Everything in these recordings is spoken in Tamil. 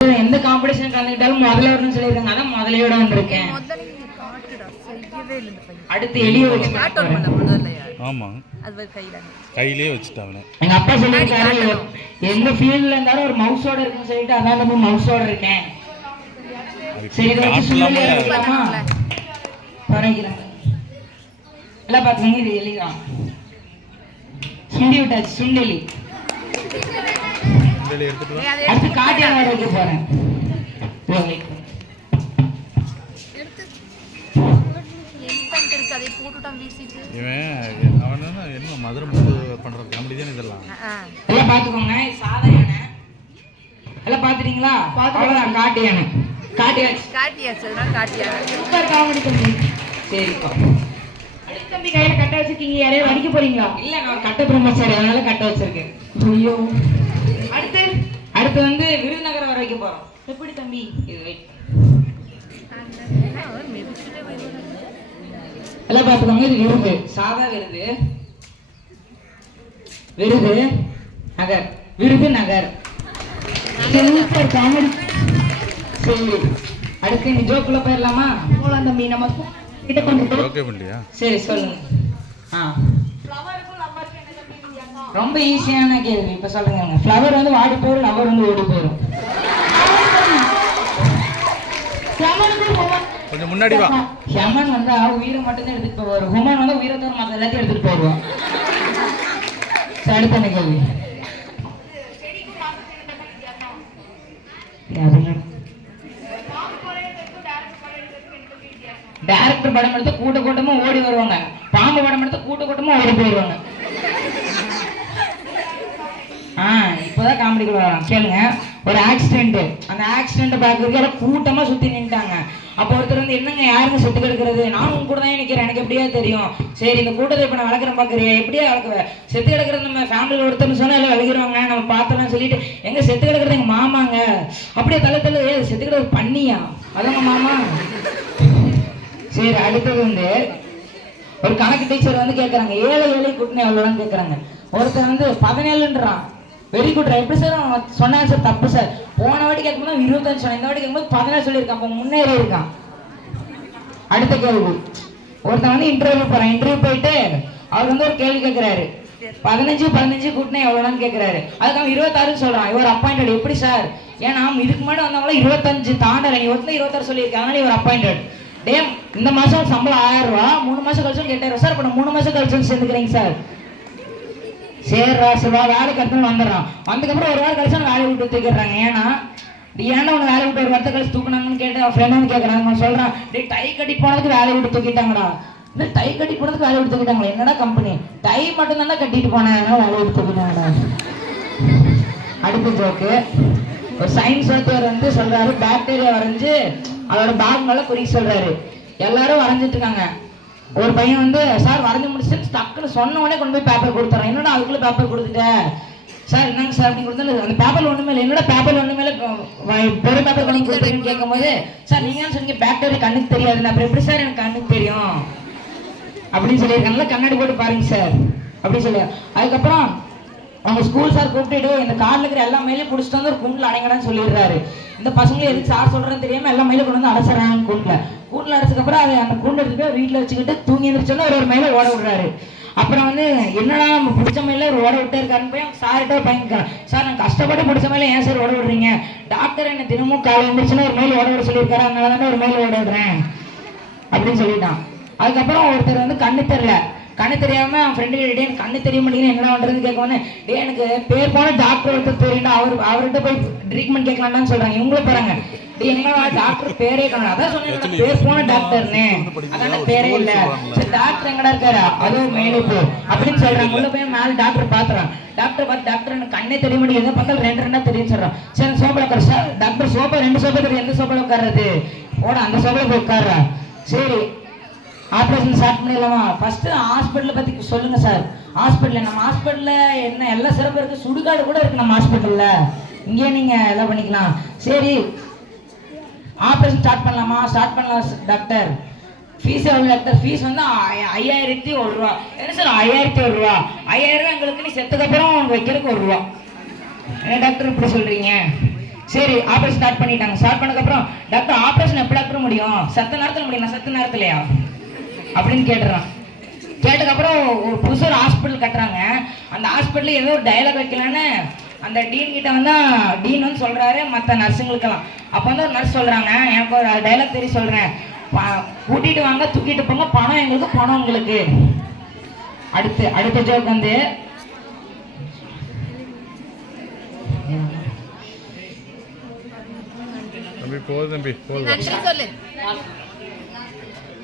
எந்த காம்படிஷன் கலந்துக்கிட்டாலும் முதல்ல வரணும்னு சொல்லியிருக்காங்க. அதான் முதலையோட வந்திருக்கேன். அடுத்து எலிய வச்சு ஆமா கையிலே வச்சுட்டாங்க. எங்க அப்பா சொல்லியிருக்காரு எந்த ஃபீல்ட்ல இருந்தாலும் ஒரு மவுஸோட இருக்குன்னு சொல்லிட்டு அதான் நம்ம மவுஸோட இருக்கேன். சரி இதை வச்சு சொல்லலாமா? பரவாயில்ல எல்லாம் பார்த்துக்கோங்க. இது எலிதான், சுண்டி விட்டாச்சு. சுண்டெலி. அடுத்து காட்டியான வர வைக்க போறேன். எல்லாம் பாத்துக்கோங்க. சாதா யானை எல்லாம் பாத்துட்டீங்களா? அவ்வளவுதான். காட்டு யானை காட்டியாச்சு. சூப்பர் காமெடி தம்பி. சரிப்பா. தம்பி கையில கட்ட வச்சிருக்கீங்க. யாரையும் அடிக்க போறீங்களா? இல்ல, நான் கட்ட பிரம்மச்சாரி, அதனால கட்ட வச்சிருக்கேன். ஐயோ. அடுத்து வந்து விருதுநகர் வர வைக்க போறோம். எப்படி தம்பி? இது வெயிட் எல்லாம் பாத்துக்கோங்க. இது விருது, சாதா விருது. விருதுநகர். Super comedy. சரி அடுத்து நீ ஜோக்குள்ள போயிடலாமா? போலாம் தம்பி. நம்ம கிட்ட கொஞ்சம் ஓகே பண்ணலையா? சரி சொல்லுங்க. ரொம்ப ஈஸியான கேள்வி. இப்ப சொல்லுங்க. ஃப்ளவர் வந்து வாடி போயிடும், லவர் வந்து ஓடி போயிடும். கொஞ்சம் முன்னாடி வா. ஹெமன் வந்து உயிரை மட்டும்தான் எடுத்துட்டு போவாரு. ஹுமன் வந்து உயிரை தவிர மற்ற எல்லாத்தையும் எடுத்துட்டு போயிடுவோம். அடுத்த என்ன கேள்வி? டைரக்டர் படம் எடுத்து கூட்டமா ஓடி வருவாங்க. பாம்பு படம் எடுத்து கூட்டமா ஓடி போயிடுவாங்க. இப்போதான் காமெடிக்குள்ள வரோம். கேளுங்க. ஒரு ஆக்சிடென்ட். அந்த ஆக்சிடென்ட் பார்க்கறதுக்கு கூட்டமா சுத்தி நின்ட்டாங்க. அப்போ ஒருத்தர் வந்து என்னங்க யாருங்க செத்து கிடக்கிறது? நானும் உங்க கூட தான் நிற்கிறேன், எனக்கு எப்படியா தெரியும்? சரி இந்த கூட்டத்தை இப்ப நான் வளர்க்குறேன் பாக்குறியா? எப்படியா வளர்க்குவேன்? செத்து கிடக்கிறது நம்ம ஃபேமிலியில் ஒருத்தர் சொன்னா எல்லாம் விளக்கிடுவாங்க. நம்ம பார்த்தோம்னு சொல்லிட்டு எங்க செத்து கிடக்கிறது எங்க மாமாங்க. அப்படியே தலை செத்து கிடக்கிறது பண்ணியா? அதவங்க மாமா. சரி அடுத்தது வந்து ஒரு கணக்கு டீச்சர் வந்து கேட்கறாங்க, 7 கூட்டினு எவ்வளோன்னு கேட்கறாங்க. ஒருத்தர் வந்து 17ன்றான். Very good. எப்படி சார் சொன்னா சார்? தப்பு சார். போன வாட்டி கேட்கும்போது 25 சொன்னேன், இந்த வாட்டி கேட்கும்போது 17 சொல்லியிருக்கான். அப்போ முன்னேறி இருக்கான். அடுத்த கேள்வி. ஒருத்தன் வந்து இன்டர்வியூ போறான். இன்டர்வியூ போயிட்டு அவர் வந்து ஒரு கேள்வி கேட்கிறாரு. 15 கூட்டினா எவ்வளோன்னு கேட்கிறாரு. அதுக்கு அவன் 26 சொல்றான். இவர் அப்பாயிண்டட். எப்படி சார்? ஏன்னா இதுக்கு முன்னாடி வந்தவங்கள 25 தாண்டல, நீ 26 சொல்லியிருக்காங்க, அதனால இவர் அப்பாயிண்டட். இந்த மாசம் சம்பளம் 1000 ரூபா, 3 மாசம் கழிச்சு 8000 சார். இப்போ 3 மாசம் கழிச்சு சேர்ந்துக்கிறீங்க சார். சரிடா சிவா, வேலை கட்டணும் வந்துடுறான். வந்ததுக்கப்புறம் ஒரு வாரம் கழிச்சு வேலையை விட்டு தூக்கிடுறாங்க. ஏன்னா உன்னை வேலை விட்டு ஒரு வாரத்தை கழிச்சு தூக்குனாங்கன்னு கேட்டு ஃப்ரெண்ட் கேட்கறாங்க. சொல்றான், டே டை கட்டி போனதுக்கு வேலையை விட்டு தூக்கிட்டாங்கடா. இந்த டை கட்டி போனதுக்கு வேலையை விட்டு தூக்கிட்டாங்களா? என்னடா கம்பெனி? டை மட்டும் தானே கட்டிட்டு போனேன், வேலையை விட்டு தூக்கிட்டாங்கடா. அடுத்த ஜோக்கு. ஒரு சயின்ஸ் ஒருத்தர் வந்து சொல்றாரு, பாக்டீரியா வரைஞ்சு அதோட பேக் மேல குறிக்க சொல்றாரு. எல்லாரும் வரைஞ்சிட்டு இருக்காங்க. ஒரு பையன் வந்து சார் வரைஞ்சு முடிச்சுட்டு டக்குன்னு சொன்ன உடனே கொண்டு போய் பேப்பர் கொடுத்துறான். என்னடா அதுக்குள்ள பேப்பர் கொடுத்துட்டேன் சார், என்னங்க சார் அப்படின்னு கொடுத்தா அந்த பேப்பர் ஒண்ணுமே இல்லை. என்னோட பேப்பர் ஒண்ணுமே பெரிய பேப்பர் பண்ணி கொடுத்துருன்னு கேட்கும் போது, சார் நீங்க சொன்னீங்க பாக்டீரியா கண்ணுக்கு தெரியாது. அப்புறம் எப்படி சார் எனக்கு கண்ணுக்கு தெரியும் அப்படின்னு சொல்லியிருக்காங்க. கண்ணாடி போட்டு பாருங்க சார் அப்படின்னு சொல்லி. அதுக்கப்புறம் அவங்க ஸ்கூல் சார் கூப்பிட்டு இந்த கார்ல இருக்கிற எல்லா மேலையும் பிடிச்சிட்டு வந்து ஒரு கூண்டில் அடைங்கடான்னு சொல்லிடுறாரு. இந்த பசங்களும் எதுக்கு சார் சொல்றேன்னு தெரியாம எல்லா மேலும் கொண்டு வந்து அடைச்சிடறாங்க. கூண்டில் அடைச்சதுக்கப்புறம் அதை அந்த கூண்டை எடுத்துட்டு போய் வீட்டில் வச்சுக்கிட்டு தூங்கி எழுந்திரிச்சோன்னா ஒரு மேல ஓட விடுறாரு. அப்புறம் வந்து என்னடா நம்ம பிடிச்ச மேல ஒரு ஓட விட்டே இருக்காருன்னு போய் சார்கிட்ட பயந்துக்கிறான். சார் நான் கஷ்டப்பட்டு பிடிச்ச மேல ஏன் சார் ஓட விடுறீங்க? டாக்டர் என்ன தினமும் காலை எழுந்திரிச்சுன்னா ஒரு மேல ஓட விட சொல்லியிருக்காரு, அதனால தானே ஒரு மேல ஓட விடுறேன் அப்படின்னு சொல்லிட்டான். அதுக்கப்புறம் ஒருத்தர் வந்து கண்ணு தெரியாம அவன் ஃப்ரெண்டு கிட்டே எனக்கு கண்ணு தெரிய மாட்டேங்குது என்ன பண்றதுன்னு கேட்க, எனக்கு பேர் போன டாக்டர் ஒருத்தர் தெரியும்டா, அவர்கிட்ட போய் ட்ரீட்மெண்ட் கேட்கலாம்னு சொல்றாங்க. இவங்கள போறாங்க, எங்களோட டாக்டர் பேரே காணும். அதான் சொன்னேன் பேர் போன டாக்டர்னு, அதான பேரே இல்ல. சரி டாக்டர் எங்கடா இருக்காரு? அதுவும் மேலே போ அப்படின்னு சொல்றாங்க. உள்ள போய் மேல டாக்டர் பாத்துறான். டாக்டர் பார்த்து டாக்டர் எனக்கு கண்ணே தெரிய மாட்டேங்குது, எதை பார்த்தாலும் 2 தெரியும் சொல்றான். சரி சோப்பில் உட்காரு சார். டாக்டர் சோப்பா 2 சோப்பா தெரியும், எந்த சோப்பில் உட்கார்றது? போட அந்த சோப்பில் போய் உட்கார்றா. சரி ஆப்ரேஷன் ஸ்டார்ட் பண்ணிடலாமா? ஃபர்ஸ்ட் ஹாஸ்பிட்டலை பத்தி சொல்லுங்க சார். ஹாஸ்பிட்டல் நம்ம ஹாஸ்பிட்டல்ல என்ன எல்லா சிறப்பு இருக்கு, சுடுகாடு கூட இருக்கு நம்ம ஹாஸ்பிட்டல்ல, இங்கே நீங்க எல்லாம் பண்ணிக்கலாம். சரி ஆப்ரேஷன் ஸ்டார்ட் பண்ணலாமா? ஸ்டார்ட் பண்ணலாம் டாக்டர். ஃபீஸ் எவ்வளோ டாக்டர்? ஃபீஸ் வந்து 5001 ரூபா. என்ன சார் 5001 ரூபா? 5000 ரூபா எங்களுக்கு, நீ செத்துக்கப்புறம் வைக்கிறதுக்கு 1 ரூபா. என்ன டாக்டர் இப்படி சொல்றீங்க? சரி ஆப்ரேஷன் ஸ்டார்ட் பண்ணிட்டாங்க. ஸ்டார்ட் பண்ணதுக்கப்புறம் டாக்டர் ஆப்ரேஷன் எப்படி டாக்டர் முடியும்? செத்த நேரத்தில் முடியும். நான் செத்த நேரத்துலையா அப்படின்னு கேட்டுறான். கேட்டதுக்கப்புறம் ஒரு புதுசு ஒரு ஹாஸ்பிட்டல் கட்டுறாங்க. அந்த ஹாஸ்பிட்டலில் ஏதோ ஒரு டயலாக் வைக்கலான்னு அந்த டீன் கிட்ட வந்து டீன் வந்து சொல்கிறாரு மற்ற நர்ஸுங்களுக்கெல்லாம். அப்போ வந்து ஒரு நர்ஸ் சொல்கிறாங்க, எனக்கு ஒரு டைலாக் தெரிய சொல்கிறேன், கூட்டிகிட்டு வாங்க தூக்கிட்டு போங்க, பணம் எங்களுக்கு பணம் உங்களுக்கு. அடுத்த ஜோக் வந்து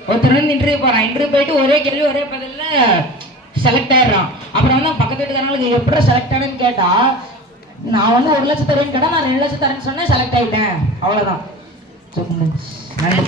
ஒருத்தர் வந்து இன்டர்வியூ போறான். இன்டர்வியூ போயிட்டு ஒரே கேள்வி ஒரே பதில்ல செலக்ட் ஆயிடுறான். அப்புறம் வந்து பக்கத்து வீட்டுக்காரங்களுக்கு எப்படி செலக்ட் ஆனேன்னு கேட்டா, நான் வந்து 1 லட்சம் தரேன்னு கேட்டா நான் 2 லட்சம் தரேன்னு சொன்னேன், செலக்ட் ஆயிட்டேன், அவ்வளவுதான். நன்றி.